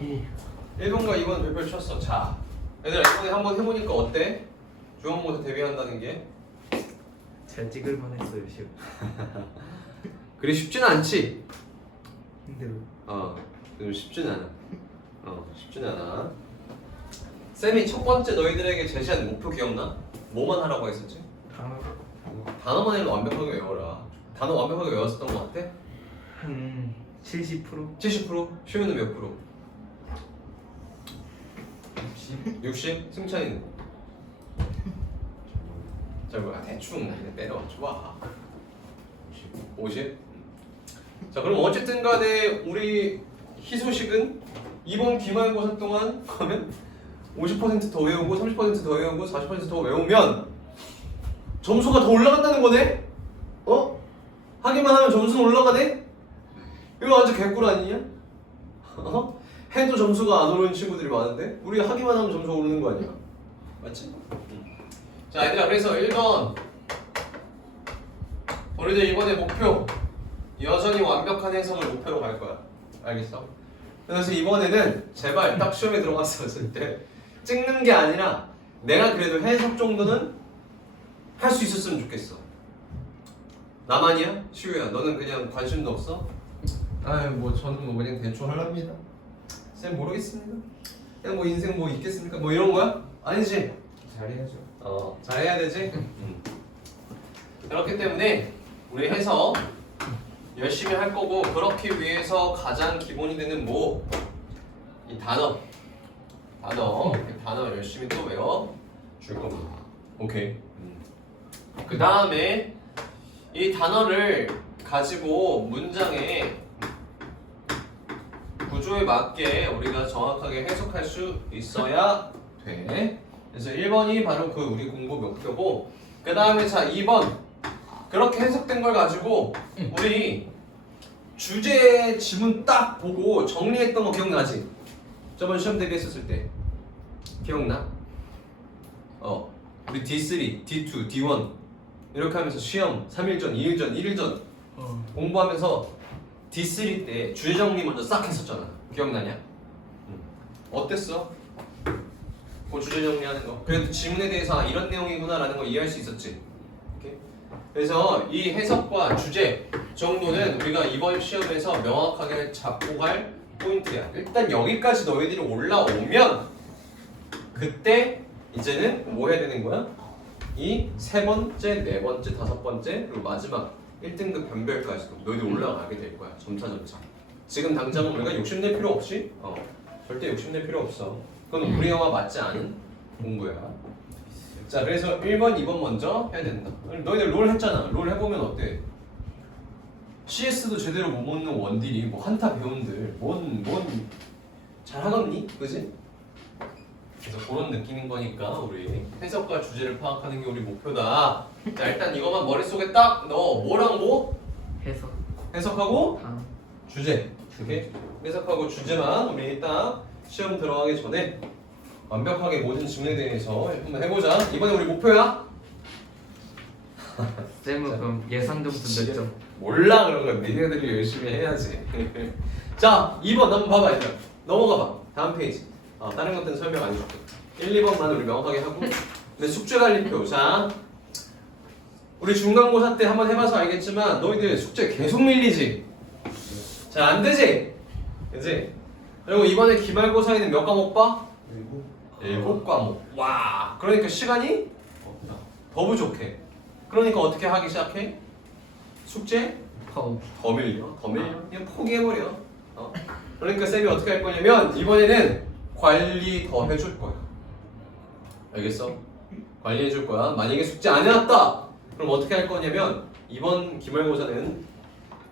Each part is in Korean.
1번과 2번 별표 쳤어. 자, 얘들아 이번에 한번 해보니까 어때? 중간고사 대비한다는 게 잘 찍을만 했어요 시험. 그리 쉽지는 않지? 힘들어. 좀 쉽지는 않아. 쉽지는 않아. 쌤이 첫 번째 너희들에게 제시한 목표 기억나? 뭐만 하라고 했었지? 단어만 해도 완벽하게 외워라. 단어 완벽하게 외웠었던 것 같아? 한 70%? 70%? 쉬우는 몇 프로? 60? 승찬이는? 자, 뭐야 대충 그냥 때려 좋아. 50? 자, 그럼 어쨌든 간에 우리 희소식은 이번 기말고사 동안 그러면 50% 더 외우고 30% 더 외우고 40% 더 외우면 점수가 더 올라간다는 거네? 하기만 하면 점수는 올라가네? 이거 완전 개꿀 아니냐? 해도 점수가 안 오르는 친구들이 많은데 우리 하기만 하면 점수가 오르는 거 아니야? 맞지? 자, 얘들아, 그래서 1번 우리들 이번에 목표 여전히 완벽한 해석을 목표로 갈 거야. 알겠어? 그래서 이번에는 제발 딱 시험에 들어갔을 때 찍는 게 아니라 내가 그래도 해석 정도는 할 수 있었으면 좋겠어. 나만이야? 시우야, 너는 그냥 관심도 없어? 아유, 뭐 저는 뭐 그냥 대충 하랍니다. 쌤 모르겠습니다. 그냥 뭐 인생 뭐 있겠습니까? 뭐 이런 거야? 아니지? 잘해야죠. 잘해야 되지? 그렇기 때문에 우리 해석 열심히 할 거고, 그렇기 위해서 가장 기본이 되는 뭐? 이 단어 열심히 또 외워 줄 겁니다. 오케이. 그 다음에 이 단어를 가지고 문장의 구조에 맞게 우리가 정확하게 해석할 수 있어야 돼. 그래서 1번이 바로 그 우리 공부 목표고, 그 다음에 자 2번 그렇게 해석된 걸 가지고 우리 주제 지문 딱 보고 정리했던 거 기억나지? 저번 시험 대비했었을 때 기억나? 우리 D3, D2, D1 이렇게 하면서 시험 3일 전, 2일 전, 1일 전 공부하면서 D3 때 주제 정리 먼저 싹 했었잖아. 기억나냐? 어땠어? 그 주제 정리하는 거. 그래도 지문에 대해서 이런 내용이구나라는 거 이해할 수 있었지. 오케이? 그래서 이 해석과 주제 정도는 우리가 이번 시험에서 명확하게 잡고 갈 포인트야. 일단 여기까지 너희들이 올라오면 그때 이제는 뭐 해야 되는 거야? 이 세 번째, 네 번째, 다섯 번째 그리고 마지막 1등급 변별까지도 너희들 올라가게 될 거야. 점차. 지금 당장은 우리가 욕심낼 필요 없이 절대 욕심낼 필요 없어. 그건 우리 영화 맞지 않은 공부야. 자, 그래서 1번, 2번 먼저 해야 된다. 너희들 롤 했잖아. 롤 해보면 어때? CS도 제대로 못 먹는 원딜이 뭐 한타 배운들 뭔 잘하겠니? 그지? 그래서 그런 느낌인 거니까 우리 해석과 주제를 파악하는 게 우리 목표다. 자, 일단 이것만 머릿속에 딱 넣어. 뭐랑 뭐? 해석. 해석하고 단어. 주제. 오케이? 해석하고 주제만 우리 딱 시험 들어가기 전에 완벽하게 모든 질문에 대해서 한번 해보자. 이번에 우리 목표야? 쌤은 그럼 예상 점수 몇 점? 몰라. 그러면 니네들이 열심히 해야지. 자, 2번 한번 봐봐. 얘들아. 넘어가봐. 다음 페이지. 다른 것들은 설명 안 해줄게. 1, 2번만 우리 명확하게 하고. 근데 숙제 관리표. 자, 우리 중간고사 때 한번 해봐서 알겠지만 너희들 숙제 계속 밀리지? 잘 안 되지? 그치? 그리고 이번에 기말고사에는 몇 과목 봐? 7과목. 와, 그러니까 시간이 더 부족해. 그러니까 어떻게 하기 시작해? 숙제? 더 밀려. 그냥 포기해버려. 그러니까 쌤이 어떻게 할 거냐면 이번에는 관리 더 해줄 거야. 알겠어? 관리해줄 거야. 만약에 숙제 안 해왔다! 그럼 어떻게 할 거냐면 이번 기말고사는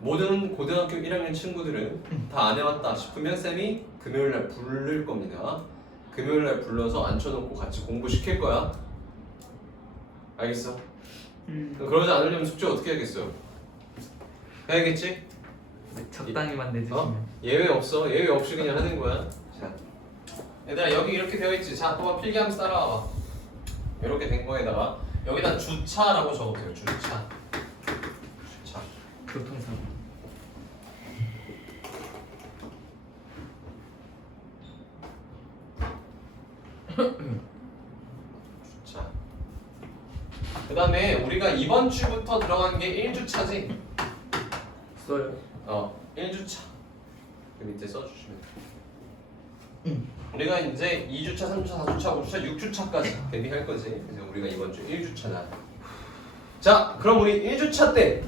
모든 고등학교 1학년 친구들은 다 안 해왔다 싶으면 쌤이 금요일날 부를 겁니다. 금요일날 불러서 앉혀놓고 같이 공부시킬 거야. 알겠어? 그러지 않으려면 숙제 어떻게 해야겠어요? 해야겠지? 적당히만 내주시면. 예외 없어. 예외 없이 그냥 하는 거야. 자, 얘들아 여기 이렇게 되어 있지. 자, 한번 필기하면서 따라와봐. 이렇게 된 거에다가 여기다 주차라고 적어보세요. 주차. 교통사고. 자, 그 다음에 우리가 이번 주부터 들어간 게 1주차지? 써요. 1주차 그 밑에 써주시면 돼요. 우리가 이제 2주차, 3주차, 4주차, 5주차, 6주차까지 대비할 거지. 그래서 우리가 이번 주 1주차다. 자, 그럼 우리 1주차 때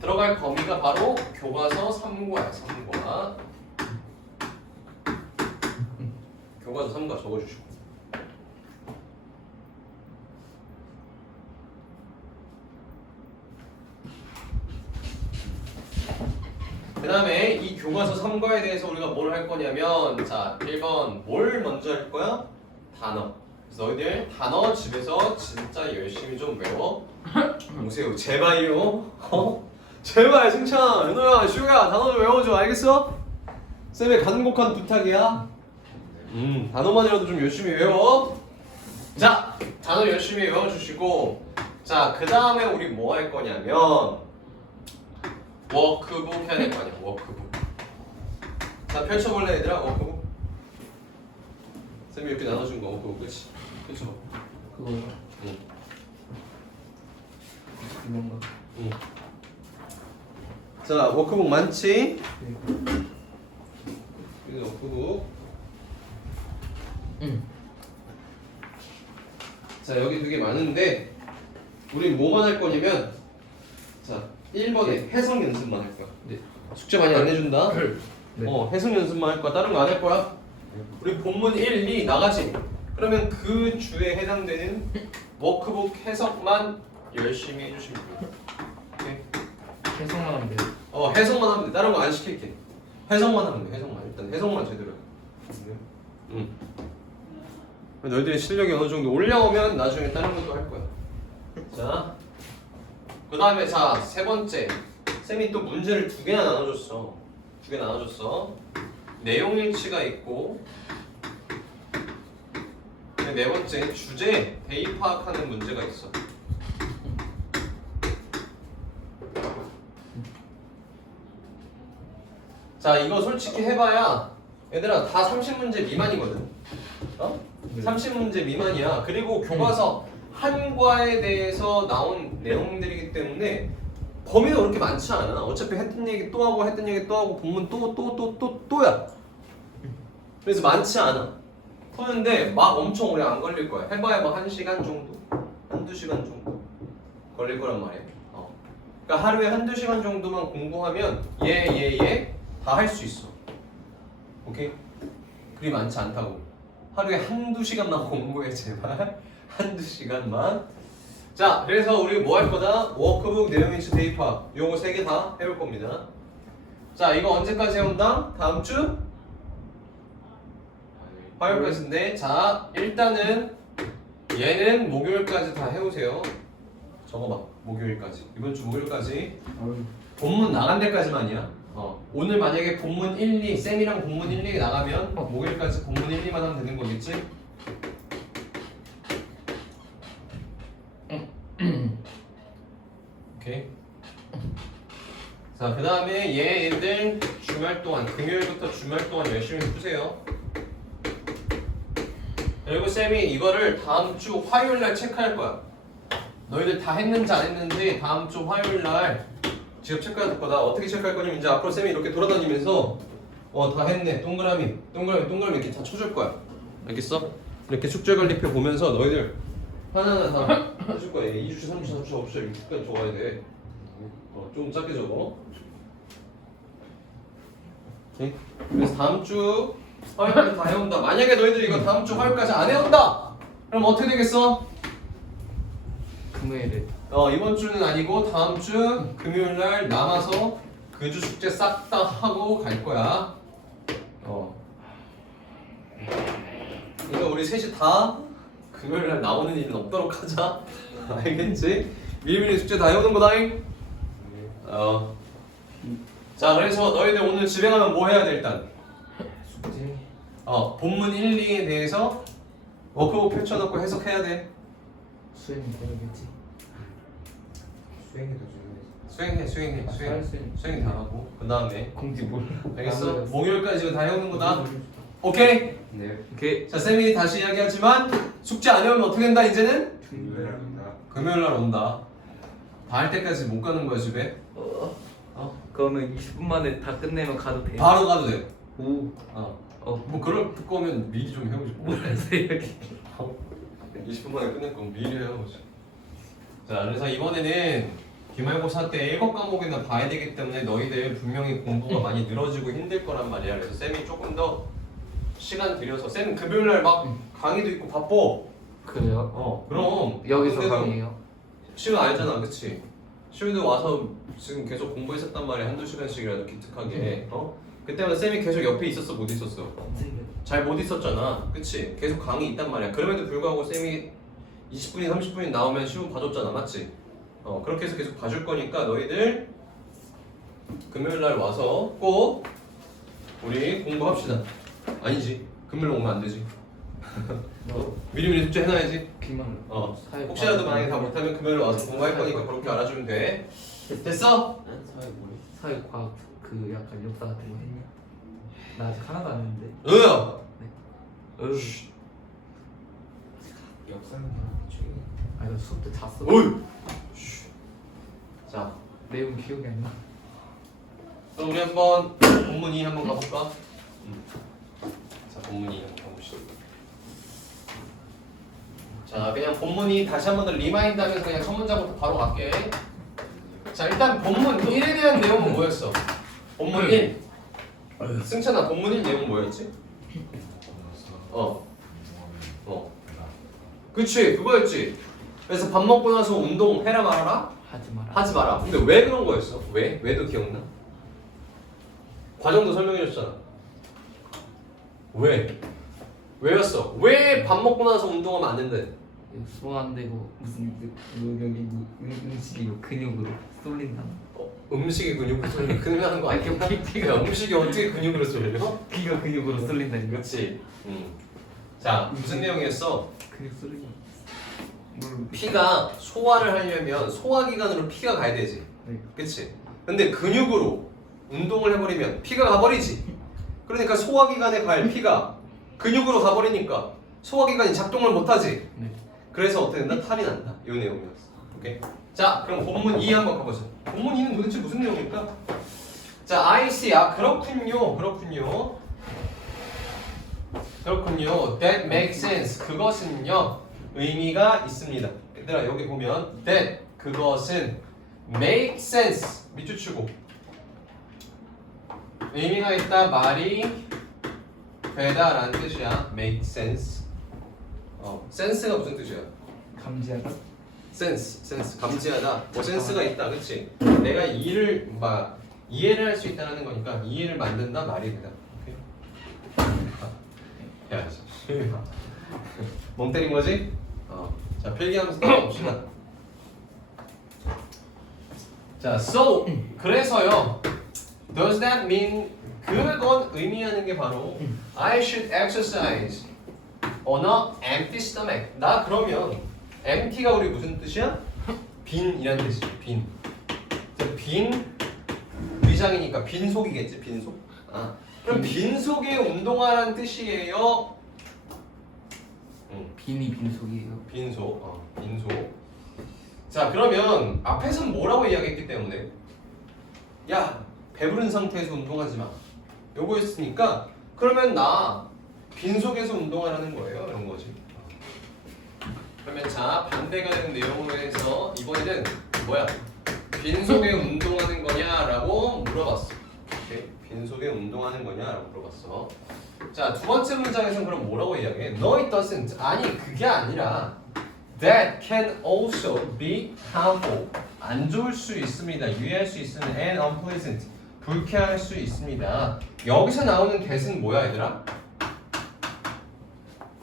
들어갈 범위가 바로 교과서 3과야. 3과. 교과서 3과 적어주시고. 그 다음에 이 교과서 3과에 대해서 우리가 뭘 할 거냐면, 자, 1번 뭘 먼저 할 거야? 단어. 그래서 너희들 단어 집에서 진짜 열심히 좀 외워 보세요. 제발요. 제발 승찬, 윤호야, 슈가 단어 좀 외워줘. 알겠어? 쌤의 간곡한 부탁이야. 단어만이라도 좀 열심히 외워. 자, 단어 열심히 외워주시고, 자, 그 다음에 우리 뭐 할 거냐면 워크북 해야 될 거 아니야. 워크북. 자, 펼쳐볼래 얘들아? 워크북. 쌤이 이렇게 나눠준 거 워크북. 그치? 펼쳐봐. 그거요. 응. 이건가? 응. 자, 워크북 많지? 네. 그래서 워크북. 자, 여기 되게 많은데 우리 뭐만 할 거냐면, 자, 1번에 해석 연습만 할 거야. 네. 숙제 많이 안 내준다. 네. 해석 연습만 할 거야. 다른 거 안 할 거야. 우리 본문 1, 2 나가지. 그러면 그 주에 해당되는 워크북 해석만 열심히 해주시면 돼요. 오케이? 해석만 하면 돼요. 해석만 하면 돼. 다른 거 안 시킬게. 해석만 하면 돼. 해석만. 일단 해석만 제대로 해. 응. 너희들의 실력이 어느 정도 올라오면 나중에 다른 것도 할 거야. 자, 그 다음에 자, 세 번째. 쌤이 또 문제를 2개나 나눠줬어. 2개 나눠줬어. 내용 일치가 있고, 네 번째 주제 대입 파악하는 문제가 있어. 자, 이거 솔직히 해봐야 얘들아 다 30문제 미만이거든. 30문제 미만이야. 그리고 교과서 한 과에 대해서 나온 내용들이기 때문에 범위가 그렇게 많지 않아. 어차피 했던 얘기 또 하고 했던 얘기 또 하고 본문 또야. 그래서 많지 않아. 푸는데 막 엄청 오래 안 걸릴 거야. 해봐야 막 1시간 정도, 1~2시간 정도 걸릴 거란 말이야. 그러니까 하루에 1~2시간 정도만 공부하면 얘 다 할 수 있어. 오케이? 그리 많지 않다고. 하루에 1~2시간만 공부해 제발. 1~2시간만. 자, 그래서 우리 뭐 할 거다? 워크북 내용 일치 대입 파악. 요거 3개 다 해볼 겁니다. 자, 이거 언제까지 해온다? 다음 주? 화요일까지인데, 자, 일단은 얘는 목요일까지 다 해오세요. 적어봐. 목요일까지. 이번 주 목요일까지. 본문 나간 데까지만이야. 오늘 만약에 본문 1, 2, 쌤이랑 본문 1, 2 나가면 목요일까지 본문 1, 2만 하면 되는 거겠지? 오케이. 자, 그 다음에 얘들 주말 동안, 금요일부터 주말 동안 열심히 푸세요. 그리고 쌤이 이거를 다음 주 화요일 날 체크할 거야. 너희들 다 했는지 안 했는지 다음 주 화요일 날 직접 체크할 거다. 어떻게 체크할 거냐면 이제 앞으로 쌤이 이렇게 돌아다니면서 다 했네. 동그라미 이렇게 다 쳐줄 거야. 알겠어? 이렇게 숙제 관리표 보면서 너희들 하나하나 다 해줄 거야. 2주차, 3주차, 4주차, 5주차 이렇게까지 적어야 돼. 좀 작게 적어. 오케이? 그래서 다음 주 화요일까지 다 해온다. 만약에 너희들 이거 다음 주 화요일까지 안 해온다! 그럼 어떻게 되겠어? 금요일에. 이번 주는 아니고 다음 주 금요일날 남아서 그 주 숙제 싹 다 하고 갈 거야. 그러니까 우리 셋이 다 금요일날 나오는 일은 없도록 하자. 알겠지? 미리미리 숙제 다 해오는 거다잉. 자, 그래서 너희들 오늘 집에 가면 뭐 해야 돼 일단? 숙제. 본문 1, 2에 대해서 워크북 펼쳐놓고 해석해야 돼. 수행이 되겠지. 수행해 다 하고 그 다음에 공지 몰라. 알겠어? 목요일까지 이거 다 해오는 거다. 오케이? 네. 오케이. 자 쌤이 다시 이야기하지만 숙제 안 해오면 어떻게 된다 이제는? 금요일입니다. 금요일날 온다. 다 할 때까지 못 가는 거야 집에. 그러면 20분 만에 다 끝내면 가도 돼요? 바로 가도 돼. 오. 뭐 그럴 거면 미리 좀 해오지. 뭐라세요 여기? 20분 만에 끝낼 거면 미리 해오지. 자 그래서 이번에는 기말고사 때 7과목이나 봐야 되기 때문에 너희들 분명히 공부가 많이 늘어지고 힘들 거란 말이야. 그래서 쌤이 조금 더 시간 들여서 쌤 금요일날 막 강의도 있고 바빠. 그래요? 그럼 여기서 근데도 강의해요? 시간 알잖아, 그치? 시우도 와서 지금 계속 공부했었단 말이야. 한두 시간씩이라도 기특하게. 그때마다 쌤이 계속 옆에 있었어, 못 있었어? 잘 못 있었잖아, 그치? 계속 강의 있단 말이야. 그럼에도 불구하고 쌤이 20분이 30분이 나오면 시우 봐줬잖아, 맞지? 그렇게 해서 계속 봐줄 거니까 너희들 금요일날 와서 꼭 우리 공부합시다. 아니지, 금요일 오면 안 되지. 미리미리 숙제 해놔야지. 비만. 혹시라도 만약에 다 못하면 금요일에 와서 공부할 거니까 그렇게 알아주면 돼. 됐어? 사회과학 그 약간 역사 같은 거 했냐? 나 아직 하나도 안 했는데. 으야! 역사는 중요해. 아니 나 수업 때 잤어. 어이! 자, 내용 기억이 안 나. 그럼 우리 한번 본문 2 한번 가볼까? 자, 본문 2 한번 가보시죠. 자, 그냥 본문 2 다시 한번 더 리마인드 하면서 그냥 첫 문장부터 바로 갈게. 자, 일단 본문 1에 대한 내용은 뭐였어? 본문 1. 승찬아, 본문 1 내용 뭐였지? 그치, 그거였지. 그래서 밥 먹고 나서 운동 해라 말아라? 하지 마라. 하지 마라. 근데 왜 그런 거였어? 왜? 왜도 기억나? 과정도 설명해 줬잖아. 왜? 왜였어? 왜 밥 먹고 나서 운동하면 안 된대? 수안 되고 무슨 여기 음식이 근육으로 쏠린다. 음식이 근육으로 쏠리면 큰일 나는 거 아니야? 야, 음식이 어떻게 근육으로 쏠려? 피가 근육으로 쏠린다니까. 그렇지. 자, 무슨 내용이었어? 근육 쏠리면. 피가 소화를 하려면 소화기관으로 피가 가야 되지. 네. 그치? 근데 근육으로 운동을 해버리면 피가 가버리지. 그러니까 소화기관에 갈 피가 근육으로 가버리니까 소화기관이 작동을 못하지. 네. 그래서 어떻게 된다? 탈이 난다. 이 내용이었어. 오케이? 자, 그럼 본문 2 한번 가보자. 본문 2는 도대체 무슨 내용일까? 자, I see. 그렇군요. That makes sense. 그것은요 의미가 있습니다. 얘들아 여기 보면 that 그것은 make sense 밑줄 치고 의미가 있다 말이 되다라는 뜻이야. make sense. sense가 무슨 뜻이야? 감지하다. sense 감지하다. 뭐 센스가 있다, 그렇지? 내가 이해를 할 수 있다는 거니까 이해를 만든다 말이 되다. 오케이? 야, 멍 때린 거지? 자, 필기하면서 따라봅시다. 자, so 그래서요. Does that mean 그건 의미하는 게 바로 I should exercise on a empty stomach. 나 그러면 empty가 우리 무슨 뜻이야? 빈이란 뜻이지. 빈 위장이니까 빈속이겠지. 빈속. 그럼 빈속에 운동하라는 뜻이에요. 빈이 빈속이에요. 빈속. 자, 그러면 앞에서는 뭐라고 이야기했기 때문에 야, 배부른 상태에서 운동하지 마. 요거였으니까 그러면 나 빈속에서 운동하라는 거예요. 이런 거지. 그러면 자, 반대가 되는 내용으로 해서 이번에는 뭐야? 빈속에 운동하는 거냐라고 물어봤어. 오케이? 빈속에 운동하는 거냐라고 물어봤어. 자, 두 번째 문장에서는 그럼 뭐라고 이야기해? No, it doesn't. 아니, 그게 아니라 that can also be harmful. 안 좋을 수 있습니다. 유해할 수 있으면 and unpleasant. 불쾌할 수 있습니다. 여기서 나오는 that은 뭐야, 얘들아?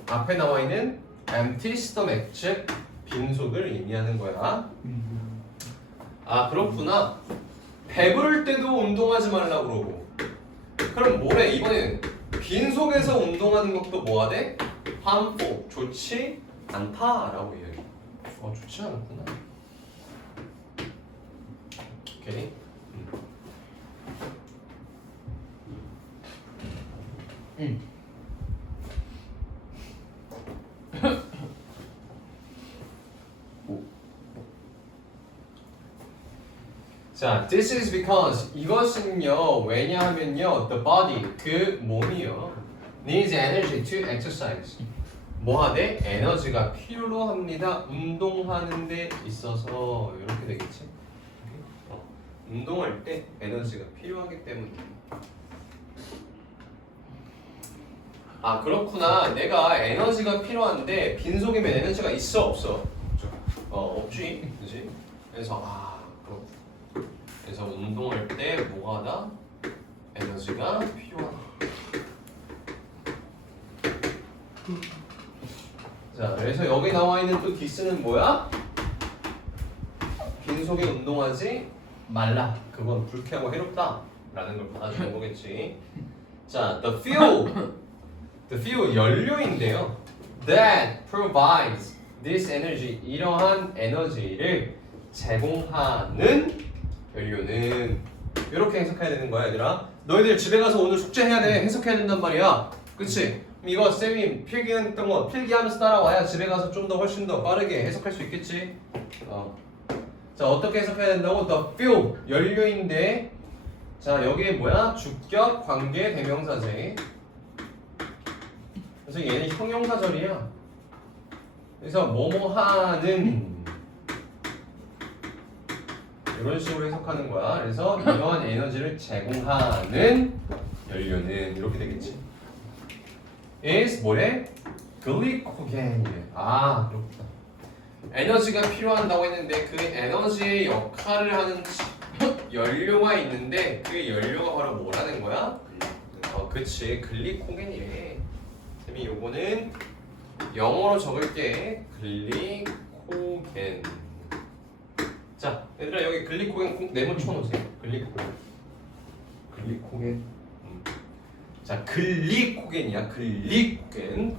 앞에 나와 있는 empty stomach, 즉 빈속을 의미하는 거야. 그렇구나. 배부를 때도 운동하지 말라고 그러고. 그럼 뭐래? 이번엔 빈속에서 운동하는 것도 뭐하대? harmful, 좋지 않다라고 이야기해. 좋지 않구나. 오케이. 자, this is because 이것은요 왜냐하면요 the body 그 몸이요 needs energy to exercise 뭐하대? 에너지가 필요로 합니다. 운동하는 데 있어서 이렇게 되겠지. 운동할 때 에너지가 필요하기 때문에. 아 그렇구나. 내가 에너지가 필요한데 빈속이면 에너지가 있어 없어? 없지. 그지? 그래서 그렇구나. 그래서 운동할 때 뭐가 하다? 에너지가 필요하다. 자, 그래서 여기 나와 있는 또 디스는 뭐야? 빈속에 운동하지 말라. 그건 불쾌하고 해롭다. 라는 걸 받아주는 거겠지. 자, the fuel 연료인데요. That provides this energy 이러한 에너지를 제공하는 연료는 이렇게 해석해야 되는 거야, 얘들아. 너희들 집에 가서 오늘 숙제해야 돼. 해석해야 된단 말이야. 그치? 이거 쌤이 필기했던 거 필기하면서 따라와야 집에 가서 좀 더 훨씬 더 빠르게 해석할 수 있겠지. 자 어떻게 해석해야 된다고? The fuel 연료인데 자 여기에 뭐야? 주격 관계 대명사제. 그래서 얘는 형용사절이야. 그래서 뭐뭐 하는 이런 식으로 해석하는 거야. 그래서 이러한 에너지를 제공하는 연료는 이렇게 되겠지. is 뭐래? 글리코겐이래. 그렇구나. 에너지가 필요한다고 했는데 그 에너지의 역할을 하는 연료가 있는데 그 연료가 바로 뭐라는 거야? 그치 글리코겐이래. 쌤이 요거는 영어로 적을게. 글리코겐. 자 얘들아 여기 글리코겐 꼭 네모 쳐놓으세요. 글리코겐. 자, 글리코겐이야. 글리코겐.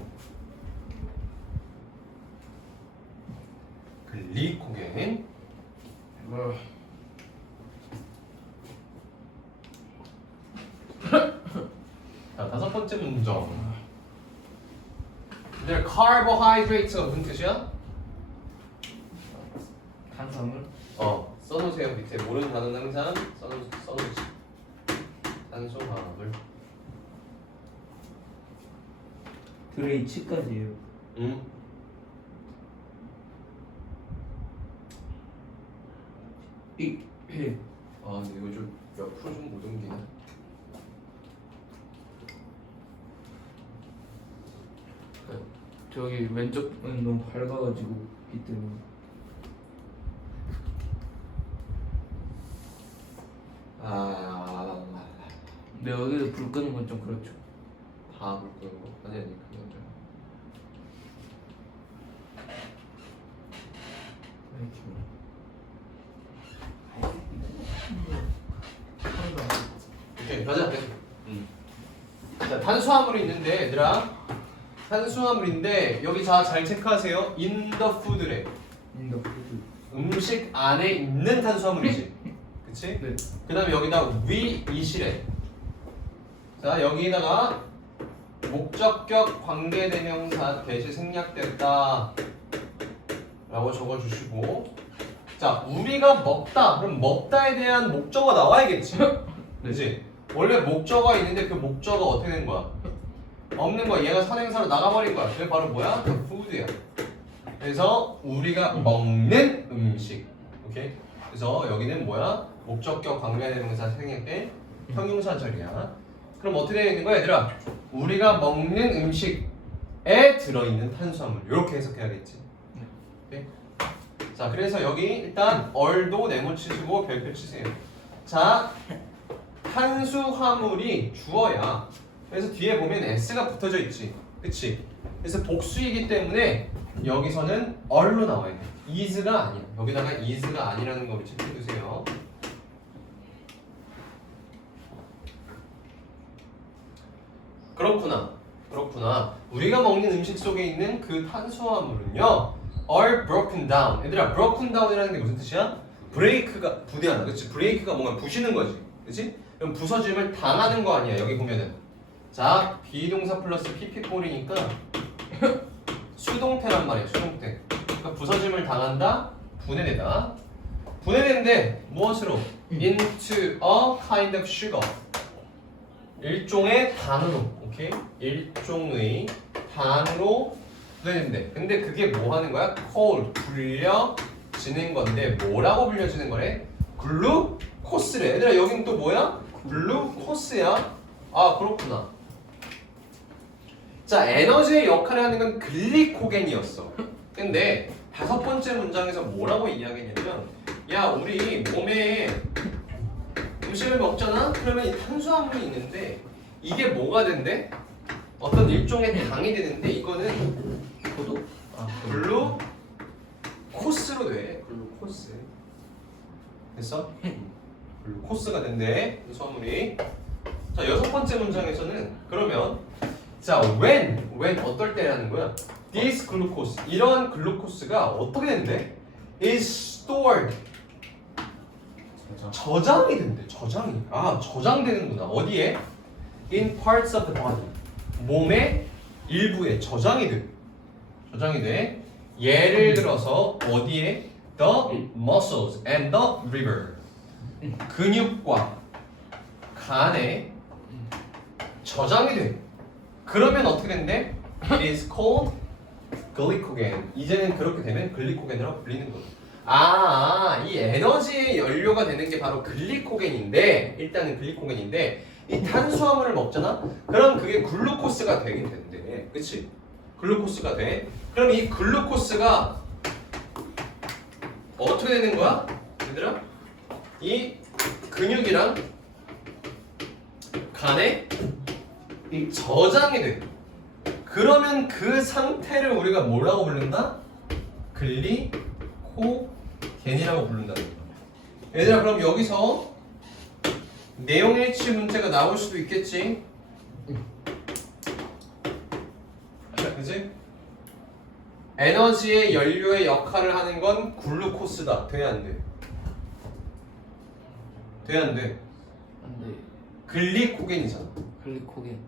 자, 다섯 번째 문장. 근데 carbohydrate가 무슨 뜻이야? 탄수화물? 써놓으세요. 밑에 모르는 단어는 항상 써놓으시. 탄수화물. 그레이 7까지예요. 근데 이거 좀 옆으로 좀 못 옮기네. 저기 왼쪽은 너무 밝아가지고 이 때문에. 근데 여기서 불 끄는 건 좀 그렇죠. 다 볼 거고 아니 그건 좀. 오케이 가자. 자 탄수화물이 있는데 얘들아 탄수화물인데 여기 잘 체크하세요. in the food래. 음식 안에 있는 탄수화물이지. 그치? 네. 그 다음에 여기다 we eat이래. 자 여기다가 목적격 관계대명사 대시 생략됐다 라고 적어주시고 자 우리가 먹다 그럼 먹다에 대한 목적어가 나와야겠지. 그치? 원래 목적어가 있는데 그 목적어가 어떻게 된 거야? 없는 거야. 얘가 선행사로 나가버린 거야. 그게 바로 뭐야? 그 food야. 그래서 우리가 먹는 음식. 오케이? 그래서 여기는 뭐야? 목적격 관계대명사 생략된 형용사절이야. 그럼 어떻게 되어 있는 거야 얘들아? 우리가 먹는 음식에 들어있는 탄수화물 이렇게 해석해야겠지. 오케이? 자 그래서 여기 일단 얼도 네모 치시고 별표 치세요. 자 탄수화물이 주어야. 그래서 뒤에 보면 s가 붙어져 있지. 그치? 그래서 복수이기 때문에 여기서는 얼로 나와야 돼. is가 아니야. 여기다가 is가 아니라는 거를 체크해주세요. 그렇구나. 우리가 먹는 음식 속에 있는 그 탄수화물은요 are broken down. 얘들아 broken down이라는 게 무슨 뜻이야? 브레이크가 부대하다. 그치? 브레이크가 뭔가 부시는 거지. 그치? 그럼 부서짐을 당하는 거 아니야. 여기 보면은 자 비동사 플러스 pp꼴이니까 수동태란 말이야. 수동태. 그러니까 부서짐을 당한다. 분해되다. 분해된대 무엇으로? into a kind of sugar. 일종의 단으로, 오케이? 일종의 단으로 분해된대. 근데 그게 뭐 하는 거야? cold, 불려지는 건데 뭐라고 불려지는 거래? 글루코스래. 얘들아 여긴 또 뭐야? 글루코스야. 아 그렇구나. 자 에너지의 역할을 하는 건 글리코겐이었어. 근데 다섯 번째 문장에서 뭐라고 이야기했냐면 야 우리 몸에 음식을 먹잖아? 그러면 이 탄수화물이 있는데 이게 뭐가 된대? 어떤 일종의 당이 되는데 이거는 고도? 아 글루코스로 돼. 글루코스. 됐어? 글루코스가 된대 탄수화물이. 자 여섯 번째 문장에서는 그러면 자 when 어떨 때라는 거야? This glucose 이런 글루코스가 어떻게 된대? is stored 저장이 된대. 저장이. 아 저장되는구나. 어디에? In parts of the body 몸의 일부에 저장이 돼. 저장이 돼. 예를 들어서 어디에? The muscles and the liver 근육과 간에 저장이 돼. 그러면 어떻게 된대? It is called glycogen. 이제는 그렇게 되면 글리코겐이라고 불리는 거야. 이 에너지의 연료가 되는 게 바로 글리코겐인데 일단은 글리코겐인데 이 탄수화물을 먹잖아? 그럼 그게 글루코스가 되긴 된대. 그치? 글루코스가 돼. 그럼 이 글루코스가 어떻게 되는 거야? 얘들아? 이 근육이랑 간에 저장이 돼. 그러면 그 상태를 우리가 뭐라고 부른다? 글리코겐이라고 부른다는 거야. 얘들아 그럼 여기서 내용일치 문제가 나올 수도 있겠지? 그치? 에너지의 연료의 역할을 하는 건 글루코스다. 돼 안 돼? 돼 안 돼? 안돼. 글리코겐이잖아. 글리코겐.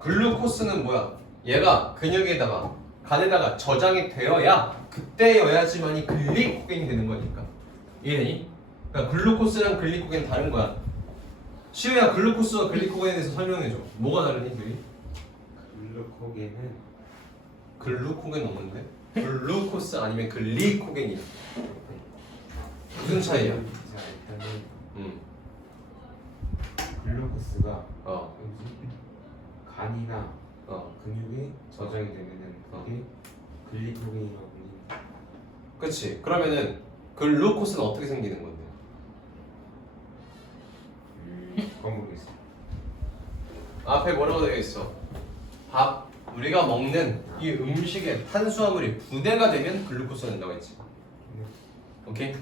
글루코스는 뭐야? 얘가 근육에다가 간에다가 저장이 되어야 그때여야지만이 글리코겐이 되는 거니까. 이해되니? 그러니까 글루코스랑 글리코겐 다른 거야. 시우야 글루코스와 글리코겐에 대해서 설명해줘. 뭐가 다르니 둘이? 글루코겐 없는데? 글루코스 아니면 글리코겐이야. 무슨 차이야? 자 일단은 음. 글루코스가 어. 간이나 어. 근육에 저장이 되면은 그게 글리코겐이라고 불립니다. 그치. 그러면은 글루코스는 어떻게 생기는 건데? 그건 모르겠어. 앞에 뭐라고 되어 있어? 밥 우리가 먹는 이 음식의 탄수화물이 분해가 되면 글루코스가 된다고 했지. 오케이?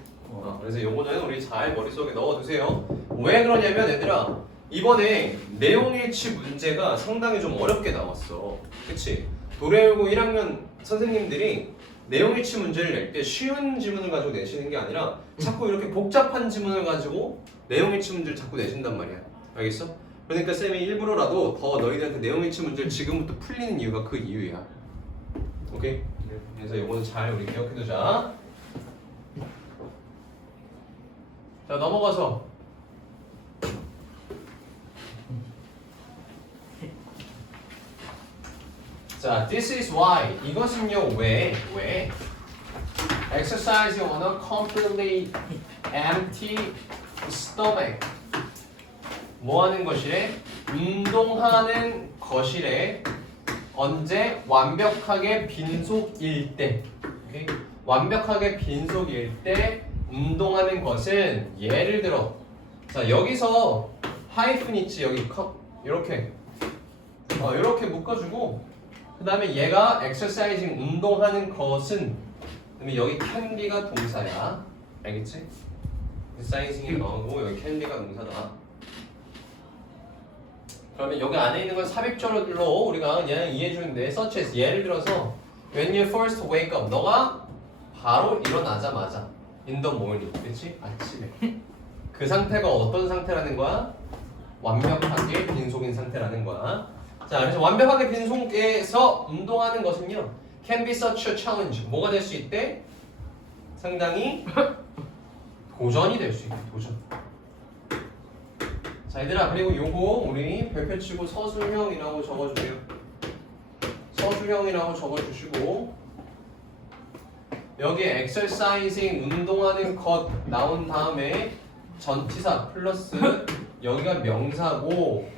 그래서 요거는 우리 잘 머릿속에 넣어두세요. 왜 그러냐면 얘들아 이번에 내용일치 문제가 상당히 좀 어렵게 나왔어. 그치? 도래우고 1학년 선생님들이 내용일치 문제를 낼 때 쉬운 지문을 가지고 내시는 게 아니라 자꾸 이렇게 복잡한 지문을 가지고 내용일치 문제를 자꾸 내신단 말이야. 알겠어? 그러니까 쌤이 일부러라도 더 너희들한테 내용일치 문제를 지금부터 풀리는 이유가 그 이유야. 오케이? 그래서 이거는 잘 우리 기억해두자. 자 넘어가서 자 this is why 이것은요 왜 exercising on a completely empty stomach 뭐 하는 것이래? 운동하는 것이래. 언제? 완벽하게 빈속일 때. 오케이? 완벽하게 빈속일 때 운동하는 것은 예를 들어 자 여기서 하이픈 있지 여기 이렇게 이렇게 묶어주고 그 다음에 얘가 exercising 운동하는 것은 그다음에 여기 candy가 동사야. 알겠지? exercising이 나오고 여기 candy가 동사다. 그러면 여기 안에 있는 건 삽입절로 우리가 그냥 이해해주는데 such as 예를 들어서 when you first wake up 너가 바로 일어나자마자 in the morning 그렇지? 아침에 그 상태가 어떤 상태라는 거야? 완벽하게 빈속인 상태라는 거야. 자 그래서 완벽하게 빈속에서 운동하는 것은요 can be such a challenge 뭐가 될 수 있대? 상당히 도전이 될 수 있다. 도전. 자 얘들아 그리고 요거 우리 별표 치고 서술형이라고 적어주세요. 서술형이라고 적어주시고 여기에 exercising 운동하는 것 나온 다음에 전치사 플러스 여기가 명사고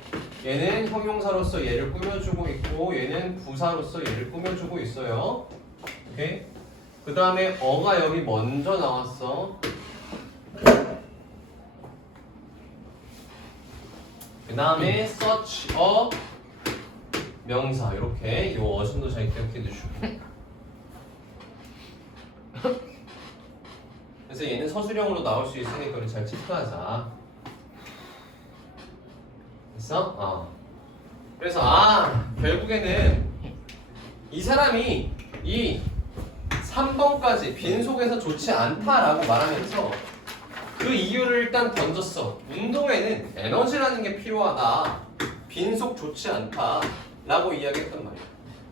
얘는 형용사로서 얘를 꾸며주고 있고 얘는 부사로서 얘를 꾸며주고 있어요. 오케이? 그 다음에 어가 여기 먼저 나왔어. 그 다음에 such a 명사 이렇게 이 어순도 잘 기억해 두시고 그래서 얘는 서술형으로 나올 수 있으니까 우리 잘 체크하자. 됐어? 그래서 결국에는 이 사람이 이 3번까지 빈속에서 좋지 않다라고 말하면서 그 이유를 일단 던졌어. 운동에는 에너지라는 게 필요하다. 빈속 좋지 않다라고 이야기했단 말이야.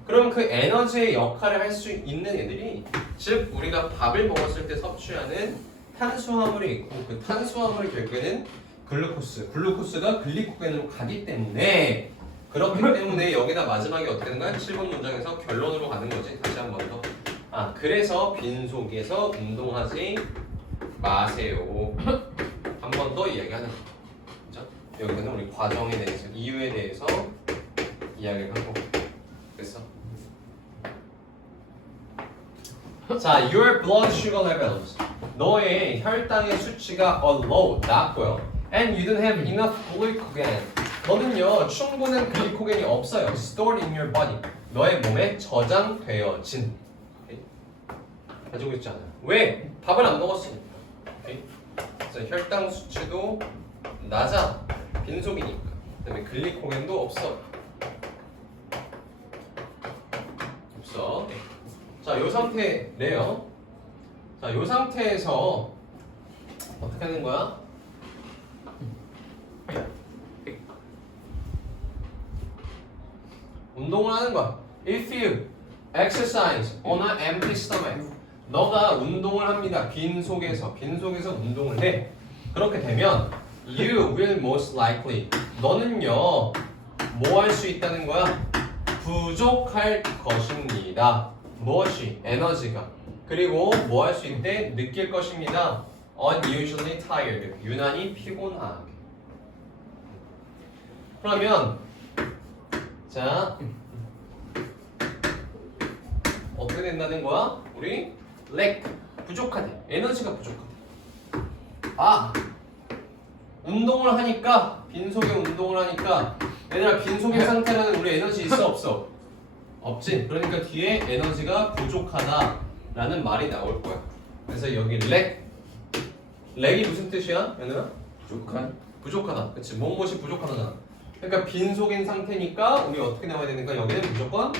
그럼 그 에너지의 역할을 할 수 있는 애들이 즉 우리가 밥을 먹었을 때 섭취하는 탄수화물이 있고 그 탄수화물이 결국에는 글루코스가 글리코겐으로 가기 때문에 그렇기 때문에 여기다 마지막에 어떻게 되는 거야? 7번 문장에서 결론으로 가는 거지. 다시 한 번 더. 그래서 빈속에서 운동하지 마세요. 한 번 더 이야기하는 거죠. 그죠? 여기는 우리 과정에 대해서 이유에 대해서 이야기를 한 거고. 됐어? 자, your blood sugar levels. 너의 혈당의 수치가 low, 낮고요. And you don't have enough glycogen. 너는요, 충분한 글리코겐이 없어요. Stored in your body. 너의 몸에 저장되어진. 오케이? 가지고 있지 않아요. 왜? 밥을 안 먹었으니까. 오케이? 그래서 혈당 수치도 낮아. 빈속이니까. 그다음에 글리코겐도 없어. 없어. 자, 요 상태래요. 자, 요 상태에서 어떻게 하는 거야? 운동을 하는 거야. If you exercise on an empty stomach, 너가 운동을 합니다. 빈속에서 운동을 해. 그렇게 되면 you will most likely, 너는요 뭐 할 수 있다는 거야? 부족할 것입니다. 무엇이? 에너지가. 그리고 뭐 할 수 있대? 느낄 것입니다. Unusually tired, 유난히 피곤하게. 그러면 자 어떻게 된다는 거야? 우리 lack, 부족하대. 에너지가 부족하대. 운동을 하니까 빈속에 운동을 하니까 얘들아 빈속의 상태라는 우리 에너지 있어 없어? 없지. 그러니까 뒤에 에너지가 부족하다라는 말이 나올 거야. 그래서 여기 렉이 무슨 뜻이야? 얘들아? 부족하다. 그치. 무엇이 부족하다잖아. 그러니까 빈속인 상태니까 우리 어떻게 나와야 되는가? 여기는 무조건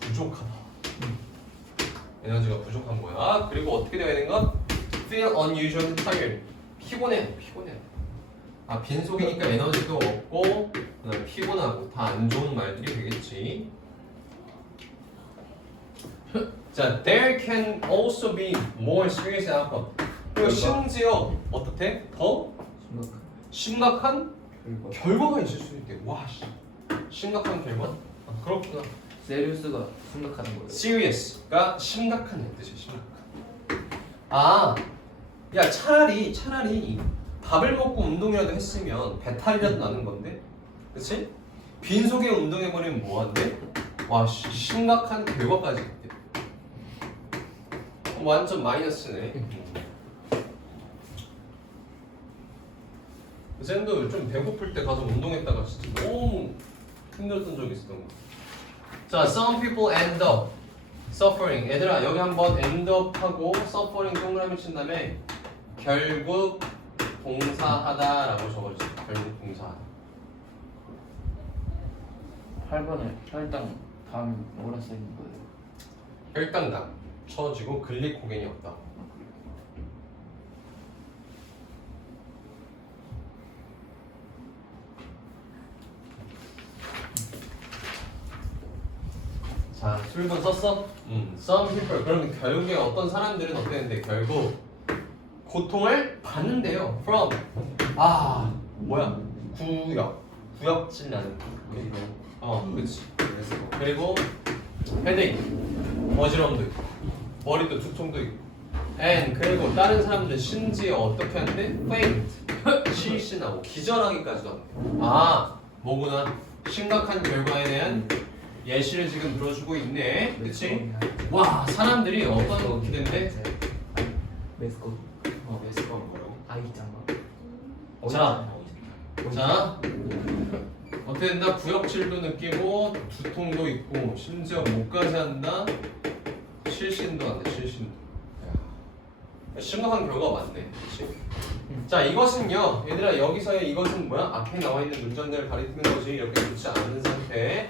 부족하다. 에너지가 부족한 거야. 그리고 어떻게 되어야 되는가? Feel unusually tired. 피곤해. 빈속이니까 에너지도 없고 그다음에 피곤하고 다 안 좋은 말들이 되겠지. 자, there can also be more serious outcome. 그리고 심지어 어떻게? 더 심각한 결과가 있을 수 있대. 와, 심각한 결과? 그렇구나. 세리우스가 심각한 거예요. serious가 심각한 뜻이야. 심각한. 야 차라리 밥을 먹고 운동이라도 했으면 배탈이라도 나는 건데, 그렇지? 빈속에 운동해버리면 뭐한데? 와, 심각한 결과까지 있대. 완전 마이너스네. 쌤도 좀 배고플 때 가서 운동했다가 진짜 너무 힘들었던 적이 있었던 거. 자, some people end up suffering. 얘들아 여기 한번 end up 하고 suffering 동그라미 친 다음에 결국 봉사하다라고 적어주세요. 결국 봉사하다. 8번에 혈당 다음에 뭐라 써 있는 거예요? 혈당당 쳐지고 글리코겐이 없다. 자, 술분 썼어? Some people. 그러면 결국에 어떤 사람들은 어땠는데 결국 고통을 받는데요. from 뭐야? 구역질 나는. 그렇지. 그리고 헤데이크, 어지러움도 있고, 머리도 두통도 있고, and 그리고 다른 사람들 심지어 어떻게 하는데 faint, 실신하고 기절하기까지도 합니다. 뭐구나? 심각한 결과에 대한 예시를 지금 들어주고 있네. 그렇지? 와, 사람들이 어떤 기대인데? 메스코 에스커 뭐라고? 아이잖아. 자, 어떻게 된다? 구역질도 느끼고 두통도 있고 심지어 목까지 한다. 실신도 한다. 실신도. 심각한 결과가 많네. 그렇지? 자, 이것은요, 얘들아, 여기서의 이것은 뭐야? 앞에 나와 있는 문전들을 가리키는 것이 이렇게 좋지 않은 상태.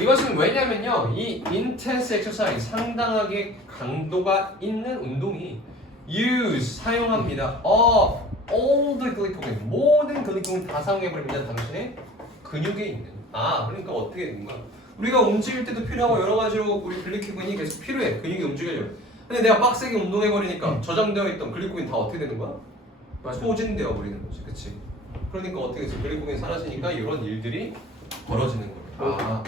이것은 왜냐면요, 이 intense exercise, 상당하게 강도가 있는 운동이 use, 사용합니다. all the glycogen, 모든 글리코겐 다 사용해버립니다. 당신의 근육에 있는. 그러니까 어떻게 되는 거야? 우리가 움직일 때도 필요하고 여러 가지로 우리 글리코겐이 계속 필요해. 근육이 움직이려면. 근데 내가 빡세게 운동해버리니까 저장되어 있던 글리코겐 다 어떻게 되는 거야? 소진되어 버리는 거지. 그치? 그러니까 어떻게 해서 글리코겐이 사라지니까 이런 일들이 벌어지는 거야.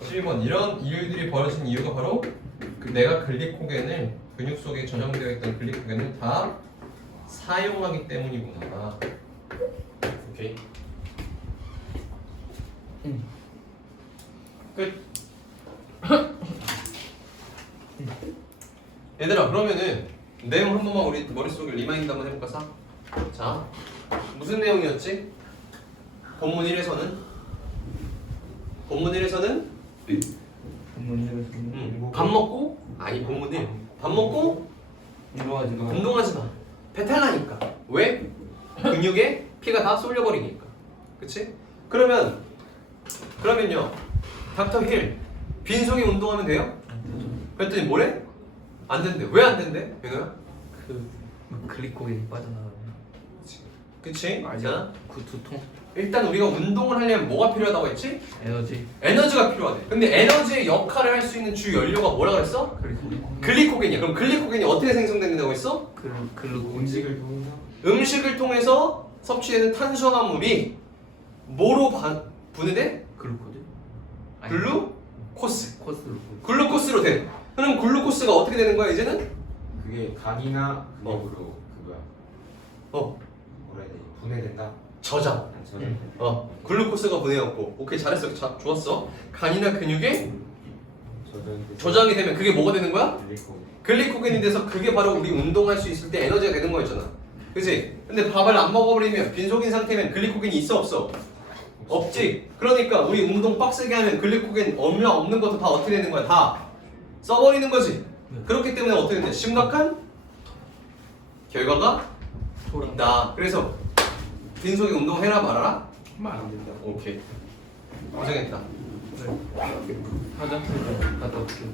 7번, 이런 일들이 벌어진 이유가 바로 내가 글리코겐을 근육 속에 저장되어 있던 글리코겐을 다 사용하기 때문이구나. 오케이. 끝. 얘들아, 그러면은 내용 한 번만 우리 머릿속에 리마인드 한번 해볼까? 자, 무슨 내용이었지? 본문 1에서는 밥 먹고, 본문 1. 밥 먹고 운동하지 마. 배탈 나니까. 왜? 근육에 피가 다 쏠려버리니까. 그치? 그러면요, 닥터 힐, 빈속에 운동하면 돼요? 그랬더니 뭐래? 안 된대. 왜 안 된대? 윤호야? 글리코겐이 빠져나가면. 그치? 자, 그 두통. 일단 우리가 운동을 하려면 뭐가 필요하다고 했지? 에너지. 에너지가 필요하대. 근데 에너지의 역할을 할 수 있는 주 연료가 뭐라 그랬어? 글리코겐이야. 그럼 글리코겐이 어떻게 생성된다고 했어? 음식을 통해서 음식을 통해서 섭취되는 탄수화물이 뭐로 분해돼? 글루코스. 글루코스로 돼. 그럼 글루코스가 어떻게 되는 거야 이제는? 그게 간이나 근육으로 뭐라 해야 되지? 분해된다? 저장. 글루코스가 분해였고. 오케이, 잘했어. 좋았어. 간이나 근육에 저장이 되면 그게 뭐가 되는 거야? 글리코겐이 돼서 그게 바로 우리 운동할 수 있을 때 에너지가 되는 거였잖아. 그치? 근데 밥을 안 먹어버리면 빈속인 상태면 글리코겐이 있어 없어? 없지. 그러니까 우리 운동 빡세게 하면 글리코겐 없는 것도 다 어떻게 되는 거야? 다 써버리는 거지. 그렇기 때문에 어떻게 되냐? 심각한 결과가 있다. 그래서 빈속에 운동해라 말아라? 말 안 된다. 오케이. 고생했다. 화장실 갔다 올게요.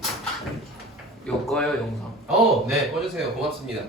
이거 꺼요 영상. 네, 꺼주세요. 고맙습니다.